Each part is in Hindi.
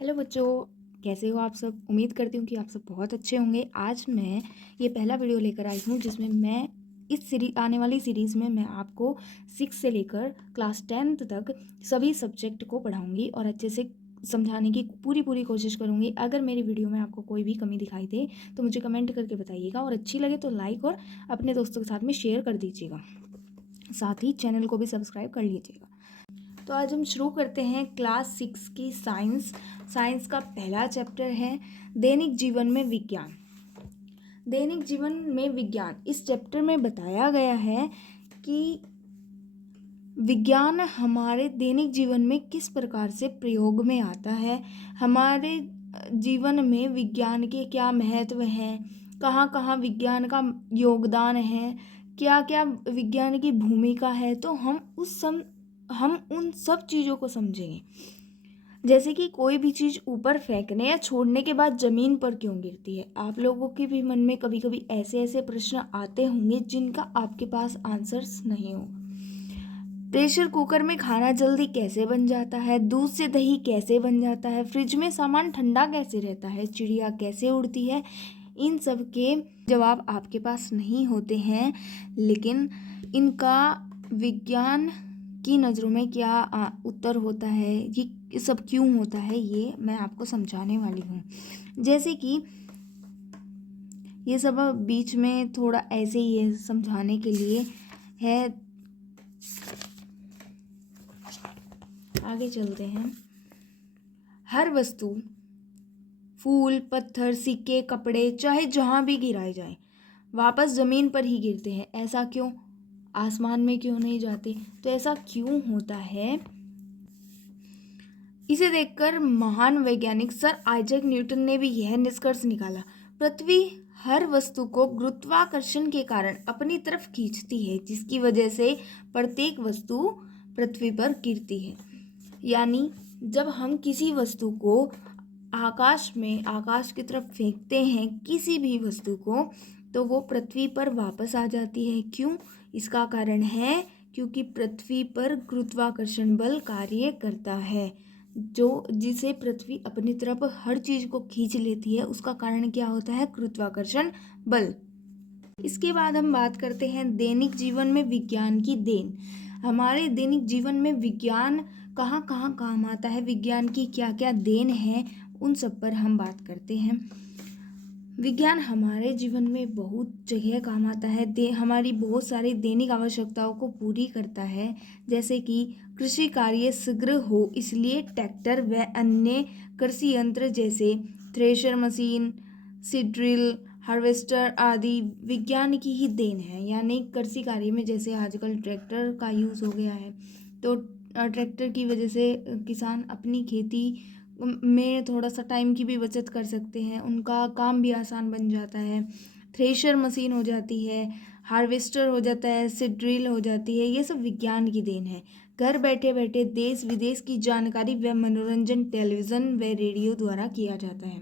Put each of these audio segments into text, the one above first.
हेलो बच्चों, कैसे हो आप सब। उम्मीद करती हूँ कि आप सब बहुत अच्छे होंगे। आज मैं ये पहला वीडियो लेकर आई हूँ जिसमें मैं इस आने वाली सीरीज़ में मैं आपको 6 से लेकर क्लास 10th तक सभी सब्जेक्ट को पढ़ाऊँगी और अच्छे से समझाने की पूरी कोशिश करूँगी। अगर मेरी वीडियो में आपको कोई भी कमी दिखाई दे तो मुझे कमेंट करके बताइएगा और अच्छी लगे तो लाइक और अपने दोस्तों के साथ में शेयर कर दीजिएगा। साथ ही चैनल को भी सब्सक्राइब कर लीजिएगा। तो आज हम शुरू करते हैं क्लास 6 की साइंस का पहला चैप्टर है दैनिक जीवन में विज्ञान। दैनिक जीवन में विज्ञान इस चैप्टर में बताया गया है कि विज्ञान हमारे दैनिक जीवन में किस प्रकार से प्रयोग में आता है, हमारे जीवन में विज्ञान के क्या महत्व हैं, कहाँ कहाँ विज्ञान का योगदान है, क्या क्या विज्ञान की भूमिका है। तो हम उन सब चीज़ों को समझेंगे। जैसे कि कोई भी चीज़ ऊपर फेंकने या छोड़ने के बाद ज़मीन पर क्यों गिरती है। आप लोगों के भी मन में कभी कभी ऐसे प्रश्न आते होंगे जिनका आपके पास आंसर्स नहीं हो। प्रेशर कुकर में खाना जल्दी कैसे बन जाता है, दूध से दही कैसे बन जाता है, फ्रिज में सामान ठंडा कैसे रहता है, चिड़िया कैसे उड़ती है। इन सब के जवाब आपके पास नहीं होते हैं, लेकिन इनका विज्ञान की नज़रों में क्या उत्तर होता है, ये सब क्यों होता है, ये मैं आपको समझाने वाली हूँ। जैसे कि ये सब बीच में थोड़ा ऐसे ही है, समझाने के लिए है। आगे चलते हैं। हर वस्तु, फूल, पत्थर, सिक्के, कपड़े, चाहे जहाँ भी गिराए जाए वापस ज़मीन पर ही गिरते हैं। ऐसा क्यों? आसमान में क्यों नहीं जाते? तो ऐसा क्यों होता है? इसे देखकर महान वैज्ञानिक सर आइजैक न्यूटन ने भी यह निष्कर्ष निकाला, पृथ्वी हर वस्तु को गुरुत्वाकर्षण के कारण अपनी तरफ खींचती है, जिसकी वजह से प्रत्येक वस्तु पृथ्वी पर गिरती है। यानी जब हम किसी वस्तु को आकाश की तरफ फेंकते हैं, किसी भी वस्तु को, तो वो पृथ्वी पर वापस आ जाती है। क्यों? इसका कारण है क्योंकि पृथ्वी पर गुरुत्वाकर्षण बल कार्य करता है, जिसे पृथ्वी अपनी तरफ हर चीज को खींच लेती है। उसका कारण क्या होता है? गुरुत्वाकर्षण बल। इसके बाद हम बात करते हैं दैनिक जीवन में विज्ञान की देन। हमारे दैनिक जीवन में विज्ञान कहाँ कहाँ काम आता है, विज्ञान की क्या क्या देन है, उन सब पर हम बात करते हैं। विज्ञान हमारे जीवन में बहुत जगह काम आता है। हमारी बहुत सारी दैनिक आवश्यकताओं को पूरी करता है। जैसे कि कृषि कार्य शीघ्र हो, इसलिए ट्रैक्टर व अन्य कृषि यंत्र जैसे thresher machine, seed drill, harvester आदि विज्ञान की ही देन है। यानी कृषि कार्य में जैसे आजकल ट्रैक्टर का यूज़ हो गया है, तो ट्रैक्टर की वजह से किसान अपनी खेती में थोड़ा सा टाइम की भी बचत कर सकते हैं, उनका काम भी आसान बन जाता है। थ्रेशर मशीन हो जाती है, हार्वेस्टर हो जाता है, सीड ड्रिल हो जाती है। ये सब विज्ञान की देन है। घर बैठे बैठे देश विदेश की जानकारी व मनोरंजन टेलीविज़न व रेडियो द्वारा किया जाता है।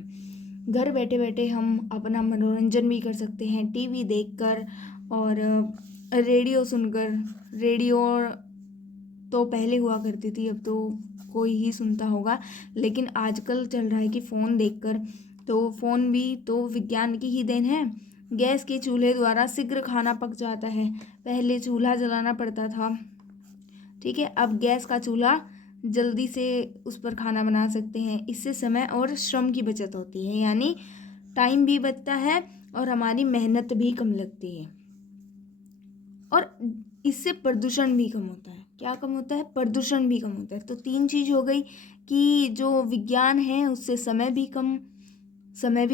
घर बैठे बैठे हम अपना मनोरंजन भी कर सकते हैं, टीवी देखकर और रेडियो सुनकर। रेडियो तो पहले हुआ करती थी, अब तो कोई ही सुनता होगा, लेकिन आजकल चल रहा है कि फ़ोन देखकर। तो फ़ोन भी तो विज्ञान की ही देन है। गैस के चूल्हे द्वारा शीघ्र खाना पक जाता है। पहले चूल्हा जलाना पड़ता था, ठीक है, अब गैस का चूल्हा जल्दी से उस पर खाना बना सकते हैं। इससे समय और श्रम की बचत होती है, यानी टाइम भी बचता है और हमारी मेहनत भी कम लगती है। और इससे प्रदूषण भी कम होता है। क्या कम होता है? प्रदूषण भी कम होता है। तो 3 चीज़ हो गई कि जो विज्ञान है उससे समय भी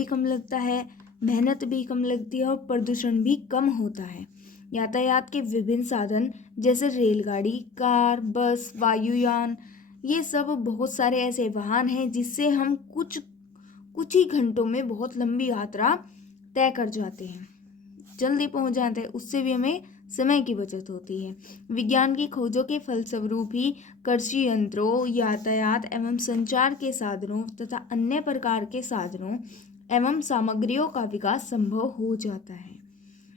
कम लगता है, मेहनत भी कम लगती है और प्रदूषण भी कम होता है। यातायात के विभिन्न साधन जैसे रेलगाड़ी, कार, बस, वायुयान, ये सब बहुत सारे ऐसे वाहन हैं जिससे हम कुछ ही घंटों में बहुत लंबी यात्रा तय कर जाते हैं, जल्दी पहुंच जाते हैं। उससे भी हमें समय की बचत होती है। विज्ञान की खोजों के फलस्वरूप ही कृषि यंत्रों, यातायात एवं संचार के साधनों तथा अन्य प्रकार के साधनों एवं सामग्रियों का विकास संभव हो जाता है।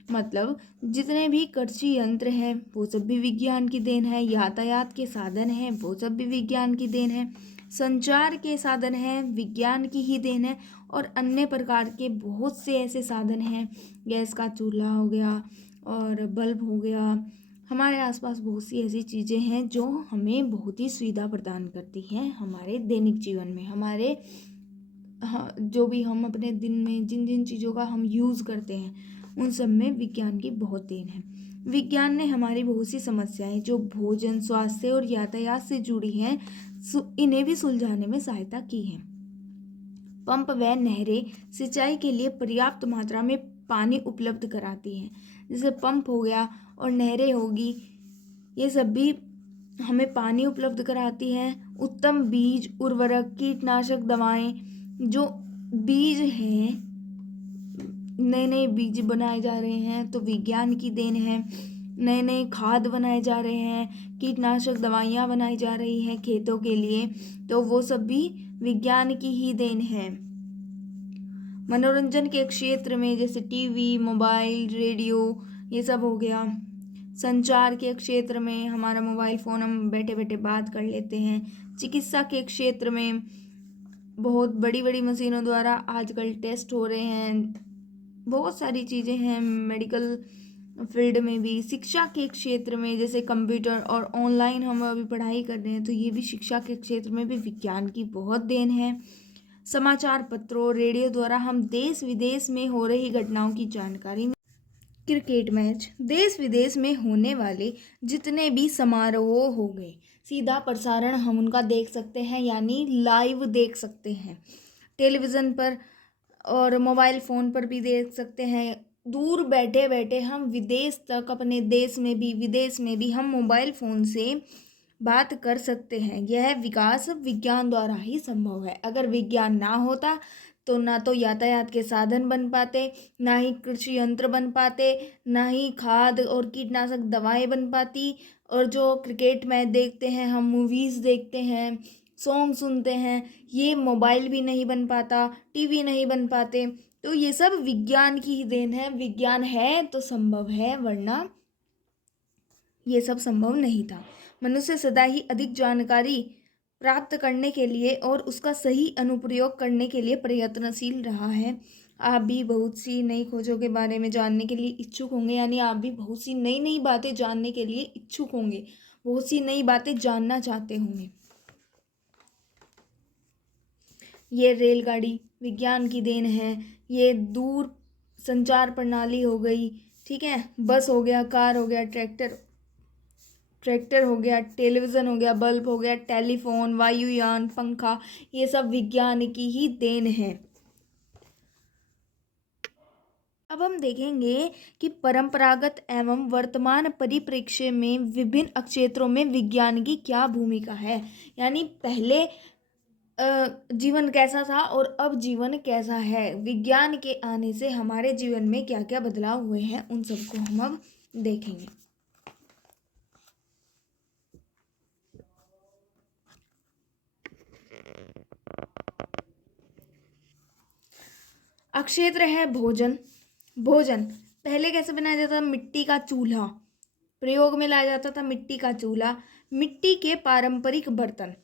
मतलब जितने भी कृषि यंत्र हैं वो सब भी विज्ञान की देन है, यातायात के साधन हैं वो सब भी विज्ञान की देन है, संचार के साधन हैं विज्ञान की ही देन है, और अन्य प्रकार के बहुत से ऐसे साधन हैं, गैस का चूल्हा हो गया और बल्ब हो गया। हमारे आसपास बहुत सी ऐसी चीज़ें हैं जो हमें बहुत ही सुविधा प्रदान करती हैं हमारे दैनिक जीवन में। हमारे जो भी हम अपने दिन में जिन जिन चीज़ों का हम यूज़ करते हैं उन सब में विज्ञान की बहुत देन है। विज्ञान ने हमारी बहुत सी समस्याएं जो भोजन, स्वास्थ्य और यातायात से जुड़ी हैं इन्हें भी सुलझाने में सहायता की है। पंप व नहरें सिंचाई के लिए पर्याप्त मात्रा में पानी उपलब्ध कराती हैं। जैसे पंप हो गया और नहरें होगी, ये सब भी हमें पानी उपलब्ध कराती हैं। उत्तम बीज, उर्वरक, कीटनाशक दवाएं, जो बीज हैं, नए नए बीज बनाए जा रहे हैं तो विज्ञान की देन है। नए नए खाद बनाए जा रहे हैं, कीटनाशक दवाइयाँ बनाई जा रही हैं खेतों के लिए, तो वो सब भी विज्ञान की ही देन है। मनोरंजन के क्षेत्र में जैसे टीवी, मोबाइल, रेडियो, ये सब हो गया। संचार के क्षेत्र में हमारा मोबाइल फ़ोन, हम बैठे बैठे बात कर लेते हैं। चिकित्सा के क्षेत्र में बहुत बड़ी बड़ी मशीनों द्वारा आजकल टेस्ट हो रहे हैं, बहुत सारी चीज़ें हैं मेडिकल फील्ड में भी। शिक्षा के क्षेत्र में जैसे कंप्यूटर और ऑनलाइन हम अभी पढ़ाई कर रहे हैं, तो ये भी शिक्षा के क्षेत्र में भी विज्ञान की बहुत देन है। समाचार पत्रों, रेडियो द्वारा हम देश विदेश में हो रही घटनाओं की जानकारी, क्रिकेट मैच, देश विदेश में होने वाले जितने भी समारोह हो गए, सीधा प्रसारण हम उनका देख सकते हैं, यानी लाइव देख सकते हैं टेलीविज़न पर और मोबाइल फ़ोन पर भी देख सकते हैं। दूर बैठे बैठे हम विदेश तक, अपने देश में भी विदेश में भी हम मोबाइल फ़ोन से बात कर सकते हैं। यह विकास विज्ञान द्वारा ही संभव है। अगर विज्ञान ना होता तो ना तो यातायात के साधन बन पाते, ना ही कृषि यंत्र बन पाते, ना ही खाद और कीटनाशक दवाएं बन पाती, और जो क्रिकेट मैच देखते हैं हम, मूवीज़ देखते हैं, सॉन्ग सुनते हैं, ये मोबाइल भी नहीं बन पाता, टीवी नहीं बन पाते। तो ये सब विज्ञान की ही देन है। विज्ञान है तो संभव है, वरना ये सब संभव नहीं था। मनुष्य सदा ही अधिक जानकारी प्राप्त करने के लिए और उसका सही अनुप्रयोग करने के लिए प्रयत्नशील रहा है। आप भी बहुत सी नई खोजों के बारे में जानने के लिए इच्छुक होंगे, यानी आप भी बहुत सी नई नई बातें जानने के लिए इच्छुक होंगे, बहुत सी नई बातें जानना चाहते होंगे। ये रेलगाड़ी विज्ञान की देन है। ये दूर संचार प्रणाली हो गई, ठीक है, बस हो गया, कार हो गया, ट्रैक्टर हो गया, टेलीविज़न हो गया, बल्ब हो गया, टेलीफोन, वायुयान, पंखा, ये सब विज्ञान की ही देन है। अब हम देखेंगे कि परंपरागत एवं वर्तमान परिप्रेक्ष्य में विभिन्न क्षेत्रों में विज्ञान की क्या भूमिका है। यानी पहले जीवन कैसा था और अब जीवन कैसा है, विज्ञान के आने से हमारे जीवन में क्या क्या बदलाव हुए हैं, उन सबको हम अब देखेंगे। क्षेत्र है भोजन। भोजन पहले कैसे बनाया जाता था? मिट्टी का चूल्हा प्रयोग में लाया जाता था। मिट्टी का चूल्हा, मिट्टी के पारंपरिक बर्तन,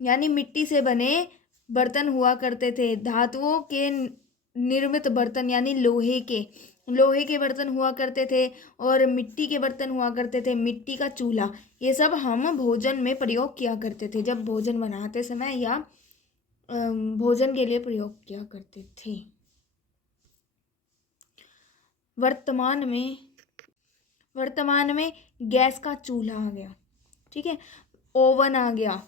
यानी मिट्टी से बने बर्तन हुआ करते थे। धातुओं के निर्मित बर्तन, यानी लोहे के बर्तन हुआ करते थे, और मिट्टी के बर्तन हुआ करते थे। मिट्टी का चूल्हा, ये सब हम भोजन में प्रयोग किया करते थे, जब भोजन बनाते समय या भोजन के लिए प्रयोग किया करते थे। वर्तमान में गैस का चूल्हा आ गया, ठीक है, ओवन आ गया,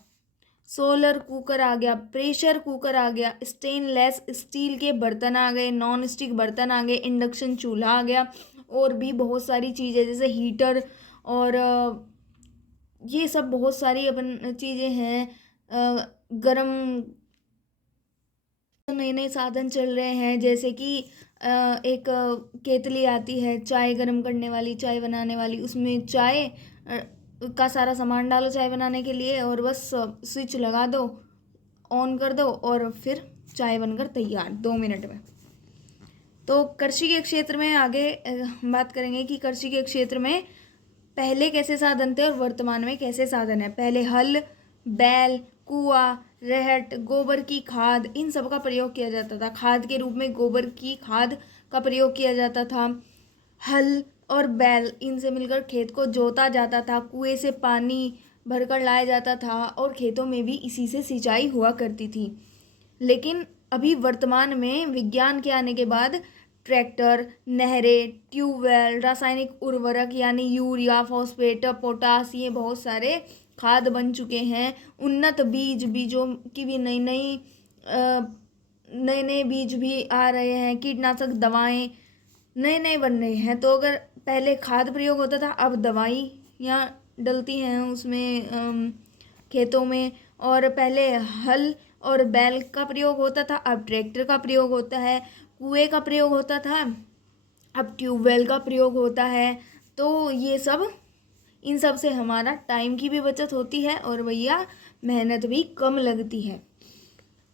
सोलर कुकर आ गया, प्रेशर कुकर आ गया, स्टेनलेस स्टील के बर्तन आ गए, नॉन स्टिक बर्तन आ गए, इंडक्शन चूल्हा आ गया, और भी बहुत सारी चीज़ें जैसे हीटर, और ये सब बहुत सारी अपन चीज़ें हैं। गरम नए नए साधन चल रहे हैं, जैसे कि एक केतली आती है चाय गरम करने वाली, चाय बनाने वाली, उसमें चाय का सारा सामान डालो चाय बनाने के लिए, और बस स्विच लगा दो, ऑन कर दो, और फिर चाय बनकर तैयार 2 मिनट में। तो कृषि के क्षेत्र में आगे हम बात करेंगे कि कृषि के क्षेत्र में पहले कैसे साधन थे और वर्तमान में कैसे साधन है। पहले हल, बैल, कुआ, रहट, गोबर की खाद, इन सब का प्रयोग किया जाता था। खाद के रूप में गोबर की खाद का प्रयोग किया जाता था। हल और बैल, इनसे मिलकर खेत को जोता जाता था। कुएं से पानी भरकर लाया जाता था और खेतों में भी इसी से सिंचाई हुआ करती थी। लेकिन अभी वर्तमान में विज्ञान के आने के बाद ट्रैक्टर, नहरें, ट्यूबवेल, रासायनिक उर्वरक यानी यूरिया, फॉस्फेट, पोटास, ये बहुत सारे खाद बन चुके हैं। उन्नत बीजों की भी नए नए बीज भी आ रहे हैं। कीटनाशक दवाएं नए नए बन रहे हैं। तो अगर पहले खाद प्रयोग होता था, अब दवाइयाँ डलती हैं उसमें खेतों में। और पहले हल और बैल का प्रयोग होता था, अब ट्रैक्टर का प्रयोग होता है। कुएं का प्रयोग होता था, अब ट्यूबवेल का प्रयोग होता है। तो ये सब, इन सब से हमारा टाइम की भी बचत होती है और भैया मेहनत भी कम लगती है।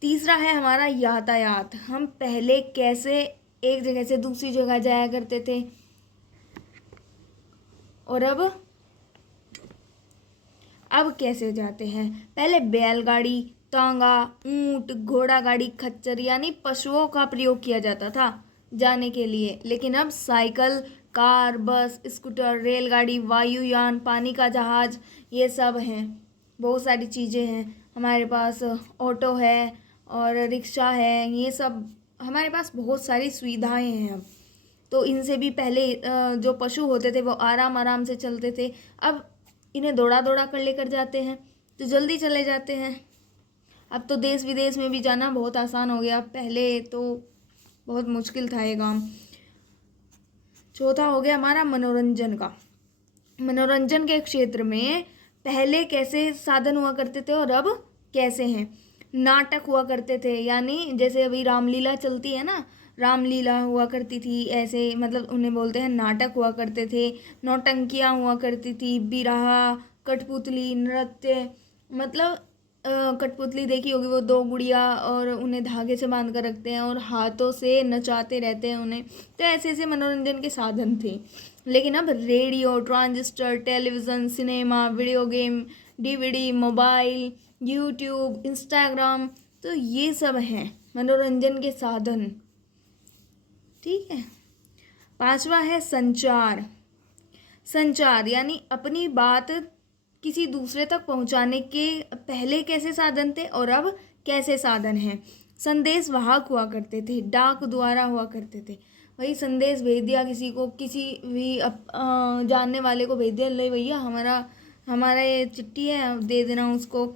तीसरा है हमारा यातायात। हम पहले कैसे एक जगह से दूसरी जगह जाया करते थे और अब कैसे जाते हैं। पहले बैलगाड़ी, तांगा, ऊंट, घोड़ा गाड़ी, खच्चर यानी पशुओं का प्रयोग किया जाता था जाने के लिए। लेकिन अब साइकिल, कार, बस, स्कूटर, रेलगाड़ी, वायुयान, पानी का जहाज, ये सब हैं। बहुत सारी चीज़ें हैं हमारे पास। ऑटो है और रिक्शा है, ये सब हमारे पास बहुत सारी सुविधाएं हैं अब। तो इनसे भी पहले जो पशु होते थे वो आराम आराम से चलते थे। अब इन्हें दौड़ा दौड़ा कर लेकर जाते हैं तो जल्दी चले जाते हैं। अब तो देश विदेश में भी जाना बहुत आसान हो गया, पहले तो बहुत मुश्किल था ये काम। चौथा हो गया हमारा मनोरंजन का। मनोरंजन के क्षेत्र में पहले कैसे साधन हुआ करते थे और अब कैसे हैं। नाटक हुआ करते थे, यानी जैसे अभी रामलीला चलती है ना, रामलीला हुआ करती थी, ऐसे मतलब उन्हें बोलते हैं नाटक हुआ करते थे। नौटंकियाँ हुआ करती थी, बिरहा, कठपुतली, नृत्य, मतलब कठपुतली देखी होगी, वो दो गुड़िया और उन्हें धागे से बांध कर रखते हैं और हाथों से नचाते रहते हैं उन्हें। तो ऐसे ऐसे मनोरंजन के साधन थे। लेकिन अब radio, transistor, television, cinema, video game, DVD, mobile, YouTube, Instagram, तो ये सब हैं मनोरंजन के साधन। ठीक है। पांचवा है संचार। संचार यानी अपनी बात किसी दूसरे तक पहुंचाने के पहले कैसे साधन थे और अब कैसे साधन हैं। संदेश वाहक हुआ करते थे, डाक द्वारा हुआ करते थे। वही संदेश भेज दिया किसी को, किसी भी जानने वाले को भेज दिया, ले भैया हमारा ये चिट्ठी है, दे देना उसको।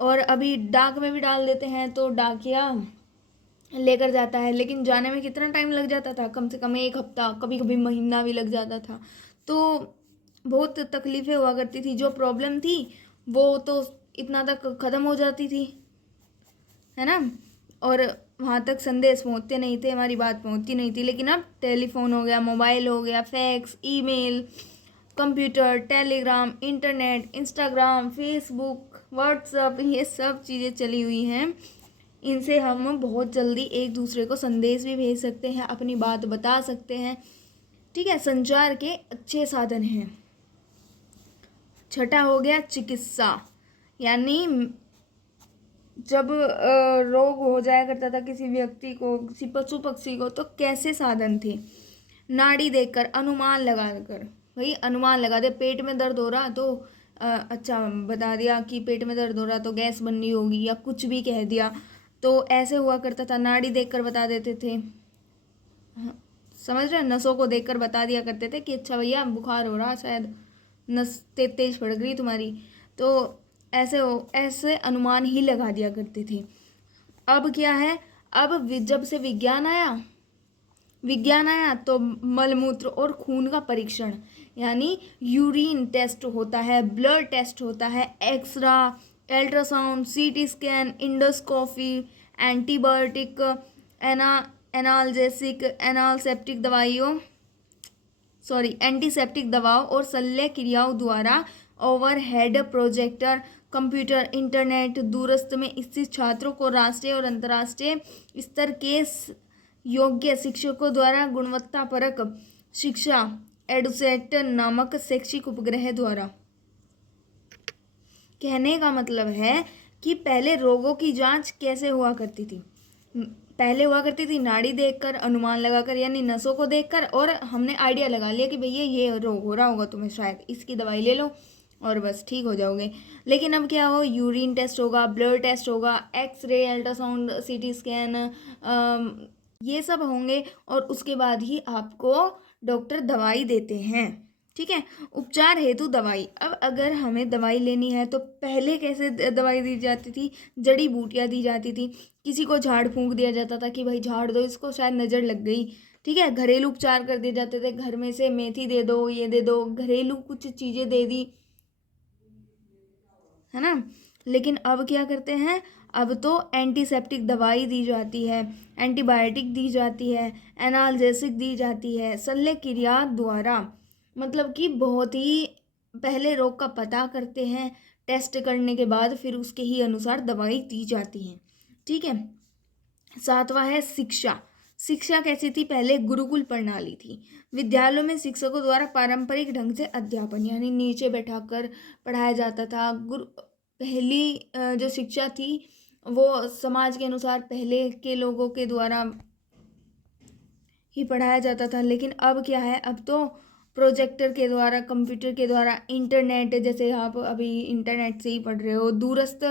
और अभी डाक में भी डाल देते हैं तो डाकिया लेकर जाता है, लेकिन जाने में कितना टाइम लग जाता था, कम से कम 1 हफ्ता, कभी कभी महीना भी लग जाता था। तो बहुत तकलीफ़ें हुआ करती थी। जो प्रॉब्लम थी वो तो इतना तक ख़त्म हो जाती थी, है ना, और वहाँ तक संदेश पहुँचते नहीं थे, हमारी बात पहुँचती नहीं थी। लेकिन अब टेलीफोन हो गया, मोबाइल हो गया, fax, email, computer, telegram, internet, Instagram, Facebook, WhatsApp, ये सब चीज़ें चली हुई हैं। इनसे हम बहुत जल्दी एक दूसरे को संदेश भी भेज सकते हैं, अपनी बात बता सकते हैं। ठीक है, संचार के अच्छे साधन हैं। छठा हो गया चिकित्सा, यानी जब रोग हो जाया करता था किसी व्यक्ति को, किसी पशु पक्षी को, तो कैसे साधन थे। नाड़ी देखकर, अनुमान लगाकर, भाई अनुमान लगा दे, पेट में दर्द हो रहा तो अच्छा बता दिया कि पेट में दर्द हो रहा तो गैस बननी होगी, या कुछ भी कह दिया, तो ऐसे हुआ करता था। नाड़ी देखकर बता देते थे, समझ रहे, नसों को देखकर बता दिया करते थे कि अच्छा भैया बुखार हो रहा, शायद नस तेज पड़ गई तुम्हारी, तो ऐसे अनुमान ही लगा दिया करते थे। अब क्या है, अब जब से विज्ञान आया तो मलमूत्र और खून का परीक्षण, यानी यूरिन टेस्ट होता है, ब्लड टेस्ट होता है, x-ray, ultrasound, CT scan, endoscopy, antibiotic, antiseptic दवाओं और शल्य क्रियाओं द्वारा ओवरहेड प्रोजेक्टर, कंप्यूटर, इंटरनेट, दूरस्थ में स्थित छात्रों को राष्ट्रीय और अंतर्राष्ट्रीय स्तर के योग्य शिक्षकों द्वारा गुणवत्तापरक शिक्षा, एडुसेट नामक शैक्षिक उपग्रह द्वारा। कहने का मतलब है कि पहले रोगों की जांच कैसे हुआ करती थी। पहले हुआ करती थी नाड़ी देखकर, अनुमान लगाकर, यानी नसों को देखकर, और हमने आइडिया लगा लिया कि भैया ये रोग हो रहा होगा तुम्हें, शायद इसकी दवाई ले लो और बस ठीक हो जाओगे। लेकिन अब क्या हो, यूरिन टेस्ट होगा, ब्लड टेस्ट होगा, एक्सरे, अल्ट्रासाउंड, सीटी स्कैन, ये सब होंगे और उसके बाद ही आपको डॉक्टर दवाई देते हैं। ठीक है। उपचार हेतु दवाई। अब अगर हमें दवाई लेनी है तो पहले कैसे दवाई दी जाती थी, जड़ी बूटियाँ दी जाती थी, किसी को झाड़ फूंक दिया जाता था कि भाई झाड़ दो इसको, शायद नज़र लग गई। ठीक है। घरेलू उपचार कर दिए जाते थे, घर में से मेथी दे दो, ये दे दो, घरेलू कुछ चीज़ें दे दी, है ना। लेकिन अब क्या करते हैं, अब तो एंटीसेप्टिक दवाई दी जाती है, एंटीबायोटिक दी जाती है, एनाल्जेसिक दी जाती है, शल्य क्रिया द्वारा। मतलब कि बहुत ही पहले रोग का पता करते हैं, टेस्ट करने के बाद फिर उसके ही अनुसार दवाई दी जाती है। ठीक है। सातवां है शिक्षा। शिक्षा कैसी थी, पहले गुरुकुल प्रणाली थी। विद्यालयों में शिक्षकों द्वारा पारंपरिक ढंग से अध्यापन, यानी नीचे बैठाकर पढ़ाया जाता था। पहली जो शिक्षा थी वो समाज के अनुसार पहले के लोगों के द्वारा ही पढ़ाया जाता था। लेकिन अब क्या है, अब तो प्रोजेक्टर के द्वारा, कंप्यूटर के द्वारा, इंटरनेट, जैसे आप अभी इंटरनेट से ही पढ़ रहे हो, दूरस्थ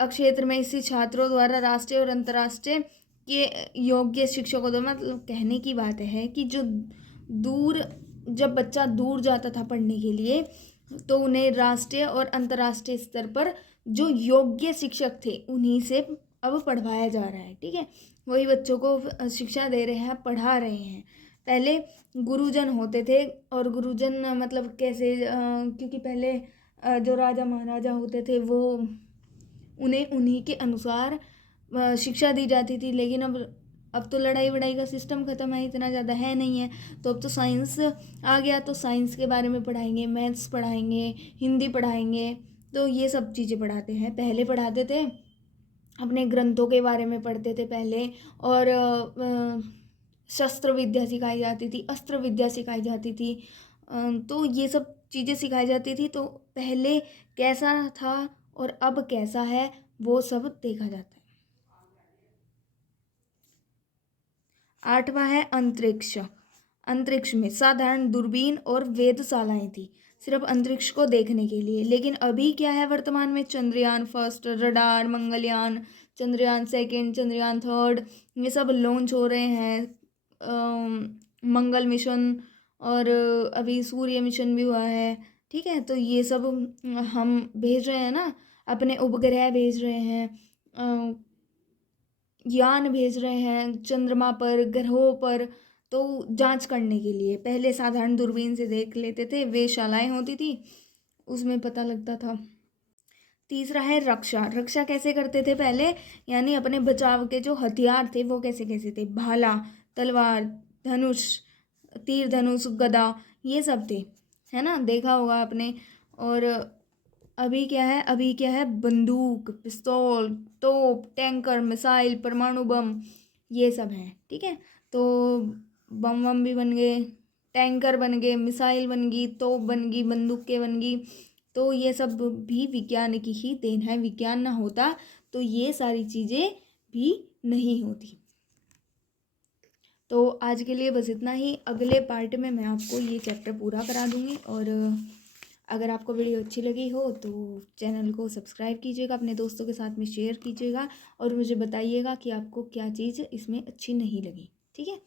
क्षेत्र में इसी छात्रों द्वारा राष्ट्रीय और अंतर्राष्ट्रीय के योग्य शिक्षकों द्वारा, मतलब कहने की बात है कि जो दूर, जब बच्चा दूर जाता था पढ़ने के लिए तो उन्हें राष्ट्रीय और अंतर्राष्ट्रीय स्तर पर जो योग्य शिक्षक थे उन्हीं से अब पढ़वाया जा रहा है। ठीक है। वही बच्चों को शिक्षा दे रहे हैं, पढ़ा रहे हैं। पहले गुरुजन होते थे, और गुरुजन मतलब कैसे, क्योंकि पहले जो राजा महाराजा होते थे वो उन्हें उन्हीं के अनुसार शिक्षा दी जाती थी। लेकिन अब तो लड़ाई वड़ाई का सिस्टम ख़त्म है, इतना ज़्यादा है नहीं है। तो अब तो साइंस आ गया, तो साइंस के बारे में पढ़ाएंगे, मैथ्स पढ़ाएंगे, हिंदी पढ़ाएंगे, तो ये सब चीज़ें पढ़ाते हैं। पहले पढ़ाते थे अपने ग्रंथों के बारे में पढ़ते थे पहले, और शस्त्र विद्या सिखाई जाती थी, अस्त्र विद्या सिखाई जाती थी। तो ये सब चीज़ें सिखाई जाती थी। तो पहले कैसा था और अब कैसा है वो सब देखा जाता है। आठवां है अंतरिक्ष। अंतरिक्ष में साधारण दूरबीन और वेधशालाएं थी, सिर्फ अंतरिक्ष को देखने के लिए। लेकिन अभी क्या है, वर्तमान में Chandrayaan first, radar, Mangalyaan, Chandrayaan second, Chandrayaan third, ये सब लॉन्च हो रहे हैं। मंगल मिशन, और अभी सूर्य मिशन भी हुआ है। ठीक है। तो ये सब हम भेज रहे हैं ना, अपने उपग्रह भेज रहे हैं, यान भेज रहे हैं चंद्रमा पर, ग्रहों पर, तो जांच करने के लिए। पहले साधारण दूरबीन से देख लेते थे, वेधशालाएं होती थी, उसमें पता लगता था। तीसरा है रक्षा। रक्षा कैसे करते थे पहले, यानी अपने बचाव के जो हथियार थे वो कैसे कैसे थे, भाला, तलवार, धनुष, तीर धनुष, गदा, ये सब थे, है ना, देखा होगा आपने। और अभी क्या है, अभी क्या है, बंदूक, पिस्तौल, तोप, टैंकर, मिसाइल, परमाणु बम, ये सब हैं। ठीक है। तो बम वम भी बन गए, टैंकर बन गए, मिसाइल बन गई, तोप बन गई, बंदूकें बन गई। तो ये सब भी विज्ञान की ही देन है। विज्ञान ना होता तो ये सारी चीज़ें भी नहीं होती। तो आज के लिए बस इतना ही। अगले पार्ट में मैं आपको ये चैप्टर पूरा करा दूँगी। और अगर आपको वीडियो अच्छी लगी हो तो चैनल को सब्सक्राइब कीजिएगा, अपने दोस्तों के साथ में शेयर कीजिएगा, और मुझे बताइएगा कि आपको क्या चीज़ इसमें अच्छी नहीं लगी। ठीक है।